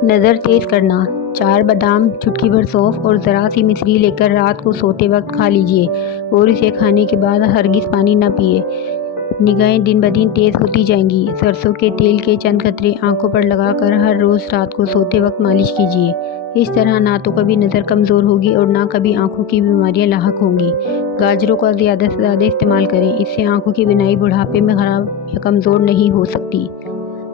नज़र तेज़ करना। 4 बादाम, चुटकी भर सौंफ और ज़रा सी मिश्री लेकर रात को सोते वक्त खा लीजिए और इसे खाने के बाद हरगिज़ पानी न पिए। निगाहें दिन ब दिन तेज़ होती जाएंगी। सरसों के तेल के चंद कतरे आंखों पर लगाकर हर रोज़ रात को सोते वक्त मालिश कीजिए। इस तरह ना तो कभी नज़र कमज़ोर होगी और ना कभी आंखों की बीमारियां लाहक होंगी। गाजरों का ज़्यादा से ज़्यादा इस्तेमाल करें, इससे आंखों की बिनाई बुढ़ापे में ख़राब या कमज़ोर नहीं हो सकती।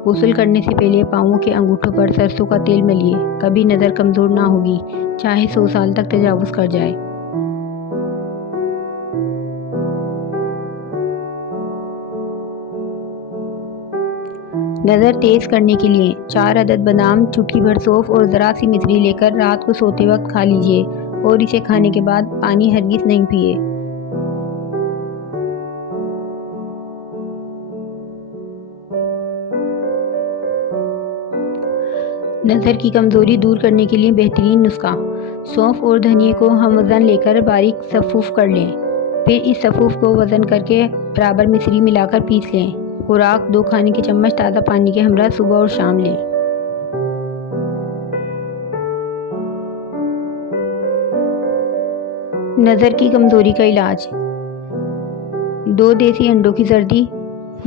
गुस्ल करने से पहले पाँवों के अंगूठों पर सरसों का तेल मलिए, कभी नज़र कमज़ोर ना होगी, चाहे 100 साल तक तजावुज़ कर जाए। नज़र तेज़ करने के लिए 4 अदद बादाम, चुटकी भर सौंफ और ज़रा सी मिश्री लेकर रात को सोते वक्त खा लीजिए और इसे खाने के बाद पानी हरगिज़ नहीं पिए। नज़र की कमज़ोरी दूर करने के लिए बेहतरीन नुस्खा। सौंफ और धनिए को हम वज़न लेकर बारीक सफ़ूफ़ कर लें, फिर इस सफ़ूफ़ को वज़न करके बराबर मिश्री मिलाकर पीस लें। खुराक 2 खाने के चम्मच ताज़ा पानी के हमरा सुबह और शाम लें। नज़र की कमज़ोरी का इलाज। 2 देसी अंडों की जर्दी,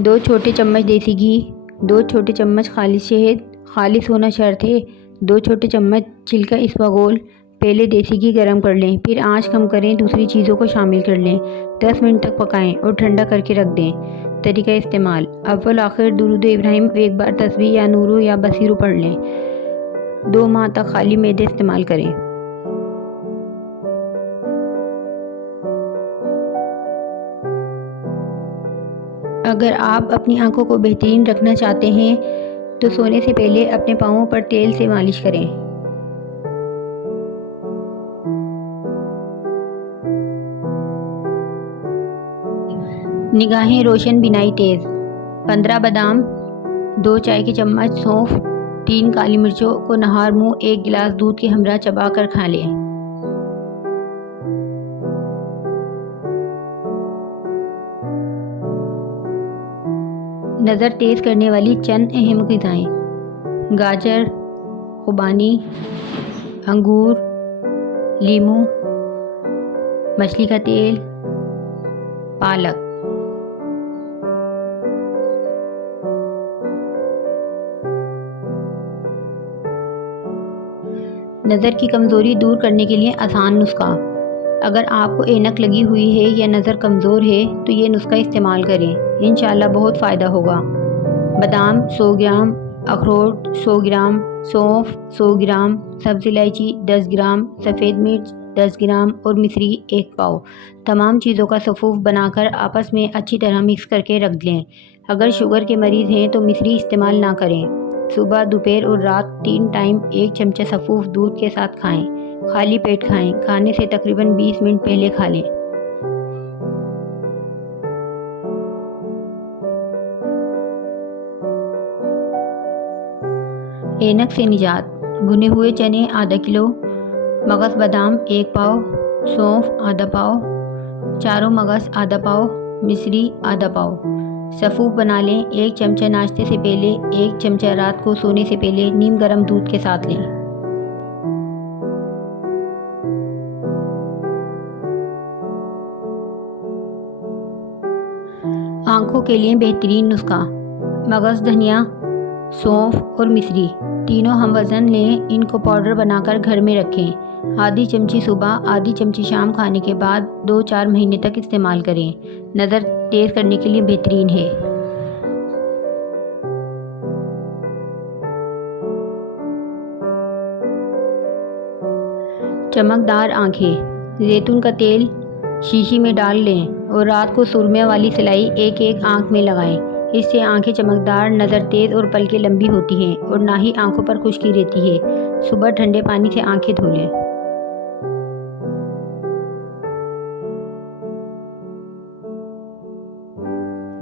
2 छोटे चम्मच देसी घी, 2 छोटे चम्मच खालिश शहद, खालिश होना शर्त है, 2 छोटे चम्मच छिलका इसबगोल। पहले देसी घी गर्म कर लें, फिर आंच कम करें, दूसरी चीज़ों को शामिल कर लें। 10 मिनट तक पकाएं और ठंडा करके रख दें। तरीका इस्तेमाल। अव्वल आखिर दुरूद इब्राहिम एक बार तस्बीह या नूरू या बसीरू पढ़ लें। 2 माह तक खाली मैदे इस्तेमाल करें। अगर आप अपनी आंखों को बेहतरीन रखना चाहते हैं तो सोने से पहले अपने पाँवों पर तेल से मालिश करें। निगाहें रोशन, बिनाई तेज़। 15 बादाम, 2 चाय के चम्मच सौंफ, 3 काली मिर्चों को नहार मुँह 1 गिलास दूध के हमरा चबा कर खा लें। नज़र तेज़ करने वाली चंद अहम ग़िज़ाएँ: गाजर, खुबानी, अंगूर, लीमू, मछली का तेल, पालक। नज़र की कमज़ोरी दूर करने के लिए आसान नुस्खा। अगर आपको ऐनक लगी हुई है या नज़र कमज़ोर है तो ये नुस्खा इस्तेमाल करें, इंशाल्लाह बहुत फ़ायदा होगा। बादाम 100 ग्राम, अखरोट 100 ग्राम, सौंफ 100 ग्राम, सब्ज़ इलायची 10 ग्राम, सफ़ेद मिर्च 10 ग्राम और मिश्री 1 पाव। तमाम चीज़ों का सफ़ूफ़ बनाकर आपस में अच्छी तरह मिक्स करके रख लें। अगर शुगर के मरीज़ हैं तो मिश्री इस्तेमाल ना करें। सुबह, दोपहर और रात 3 टाइम 1 चमचा सफ़ूफ़ दूध के साथ खाएं। खाली पेट खाएं। खाने से तकरीबन 20 मिनट पहले खा लें। ऐनक से निजात। भुने हुए चने आधा किलो, मगज़ बादाम 1 पाव, सौंफ आधा पाव, चारों मगज़ आधा पाव, मिश्री आधा पाव। सफ़ूफ़ बना लें। 1 चमचा नाश्ते से पहले, 1 चमचा रात को सोने से पहले नीम गर्म दूध के साथ लें। आँखों के लिए बेहतरीन नुस्खा। मगज़, धनिया, सौंफ और मिश्री तीनों हम वज़न लें। इनको पाउडर बनाकर घर में रखें। आधी चमची सुबह, आधी चमची शाम खाने के बाद 2-4 महीने तक इस्तेमाल करें। नज़र तेज़ करने के लिए बेहतरीन है। चमकदार आँखें। जैतून का तेल शीशी में डाल लें और रात को सुरमे वाली सिलाई एक आँख में लगाएं। इससे आँखें चमकदार, नज़र तेज़ और पलकें लंबी होती हैं और ना ही आँखों पर खुश्की रहती है। सुबह ठंडे पानी से आँखें धो लें।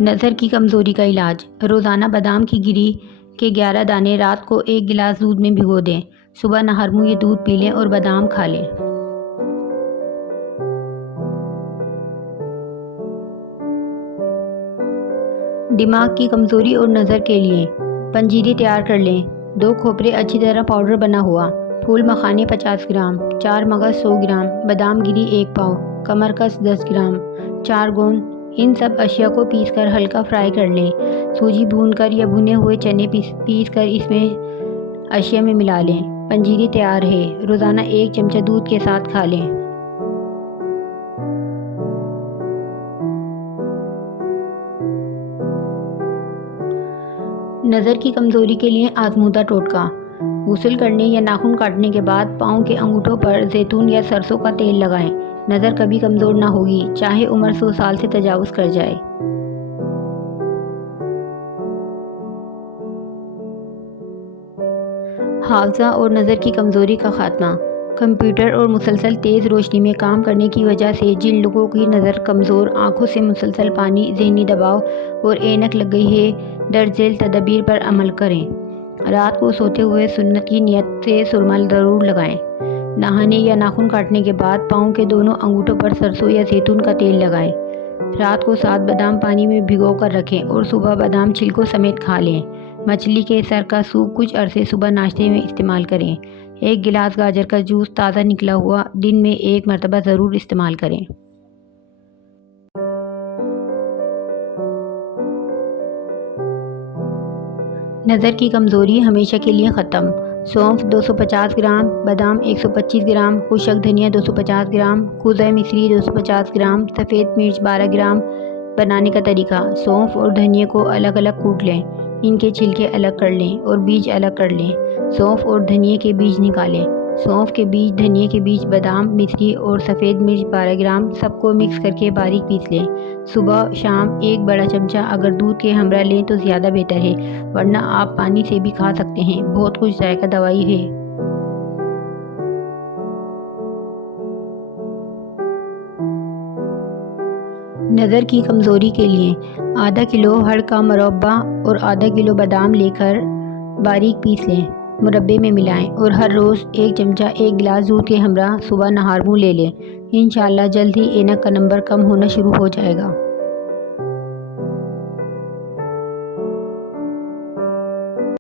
नज़र की कमज़ोरी का इलाज। रोज़ाना बादाम की गिरी के 11 दाने रात को 1 गिलास दूध में भिगो दें। सुबह नहर मुँह ये दूध पी लें और बादाम खा लें। दिमाग की कमज़ोरी और नज़र के लिए पंजीरी तैयार कर लें। 2 खोपरे अच्छी तरह पाउडर बना हुआ, फूल मखाने 50 ग्राम, 4 मगज 100 ग्राम, बादाम गिरी 1 पाव, कमरकस 10 ग्राम, 4 गोंद। इन सब अशिया को पीसकर हल्का फ्राई कर लें। सूजी भूनकर या भुने हुए चने पीसकर इसमें अशिया में मिला लें। पंजीरी तैयार है। रोज़ाना 1 चमचा दूध के साथ खा लें। नज़र की कमज़ोरी के लिए आजमूदा टोटका। गुस्ल करने या नाखून काटने के बाद पाँव के अंगूठों पर जैतून या सरसों का तेल लगाएं। नज़र कभी कमज़ोर ना होगी, चाहे उम्र 100 साल से तजावुज़ कर जाए। हाफ़ज़ा और नज़र की कमज़ोरी का ख़ात्मा। कंप्यूटर और मुसलसल तेज़ रोशनी में काम करने की वजह से जिन लोगों की नज़र कमज़ोर, आँखों से मुसलसल पानी, ज़हनी दबाव और ऐनक लग गई है, दर्ज झेल तदबीर पर अमल करें। रात को सोते हुए सुन्नत की नियत से सुरमा ज़रूर लगाएं। नहाने या नाखून काटने के बाद पाँव के दोनों अंगूठों पर सरसों या जैतून का तेल लगाएं। रात को 7 बादाम पानी में भिगो कर रखें और सुबह बादाम छिलकों समेत खा लें। मछली के सर का सूप कुछ अरसे सुबह नाश्ते में इस्तेमाल करें। 1 गिलास गाजर का जूस ताज़ा निकला हुआ दिन में 1 मरतबा ज़रूर इस्तेमाल करें। नज़र की कमज़ोरी हमेशा के लिए ख़त्म। सौंफ 250 ग्राम, बादाम 125 ग्राम, खुशक धनिया 250 ग्राम, खुज़ा मिश्री 250 ग्राम, सफ़ेद मिर्च 12 ग्राम। बनाने का तरीका। सौंफ और धनिया को अलग अलग कूट लें। इनके छिलके अलग कर लें और बीज अलग कर लें। सौंफ और धनिया के बीज निकालें। सौंफ के बीज, धनिया के बीज, बादाम, मिश्री और सफ़ेद मिर्च 12 ग्राम सबको मिक्स करके बारीक पीस लें। सुबह शाम 1 बड़ा चमचा अगर दूध के हमरा लें तो ज़्यादा बेहतर है, वरना आप पानी से भी खा सकते हैं। बहुत कुछ जायका दवाई है। नज़र की कमज़ोरी के लिए आधा किलो हड़ का मुरब्बा और आधा किलो बादाम लेकर बारीक पीस लें। मुरब्बे में मिलाएं और हर रोज़ 1 चमचा 1 गिलास दूध के हमरा सुबह नहार मुँह ले लें। इंशाअल्लाह जल्द ही ऐनक का नंबर कम होना शुरू हो जाएगा।